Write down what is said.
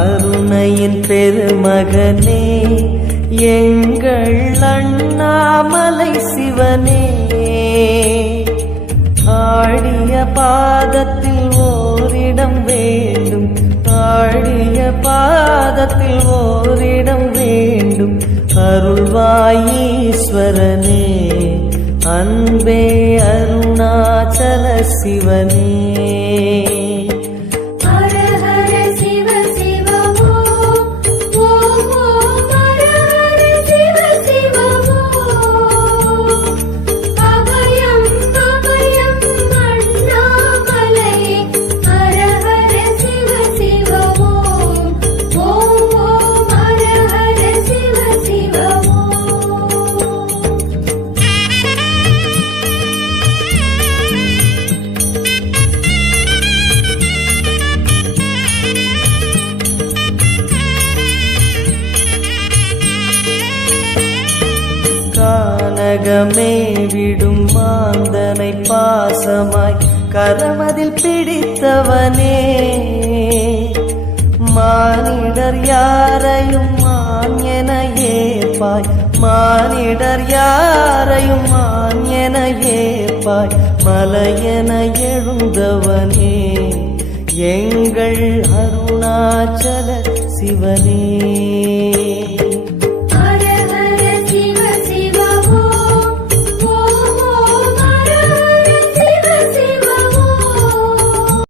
அருணையின் பெருமகனே எங்கள் அண்ணாமலை சிவனே, ஆடிய பாதத்தில் ஓரிடம் வேண்டும், ஆடிய பாதத்தில் ஓரிடம் வேண்டும். அருள்வாயீஸ்வரனே அன்பே அருணாச்சல சிவனே. கானகமே விடும் மாந்தனை பாசமாய் கரமதில் பிடித்தவனே, மானிடர் யாரையும் மான் என ஏற்பாய், மானிடர் யாரையும் மான் என ஏற்பாய். மலையென எழுந்தவனே எங்கள் அருணாச்சல சிவனே.